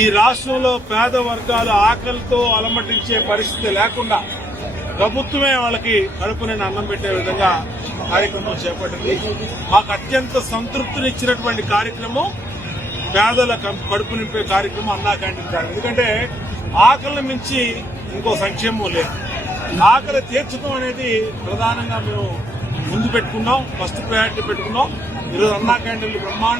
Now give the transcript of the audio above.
ఈ రాష్ట్రంలో పేద వర్గాలు ఆకలితో అలమటించే పరిస్థితి లేకుండా ప్రభుత్వమే వాళ్ళకి కడుపు నిండా అన్నం పెట్టే విధంగా కార్యక్రమం చేపట్టింది. మాకు అత్యంత సంతృప్తినిచ్చినటువంటి కార్యక్రమం పేదల కడుపు నింపే కార్యక్రమం అన్నా క్యాంటీన్. ఎందుకంటే ఆకలిని మించి ఇంకో సంక్షేమం లేదు. ఆకలి తీర్చడం అనేది ప్రధానంగా మేము ముందు పెట్టుకున్నాం, ఫస్ట్ ప్రయారిటీ పెట్టుకున్నాం. ఈరోజు అన్నా క్యాంటీన్లు బ్రహ్మాండ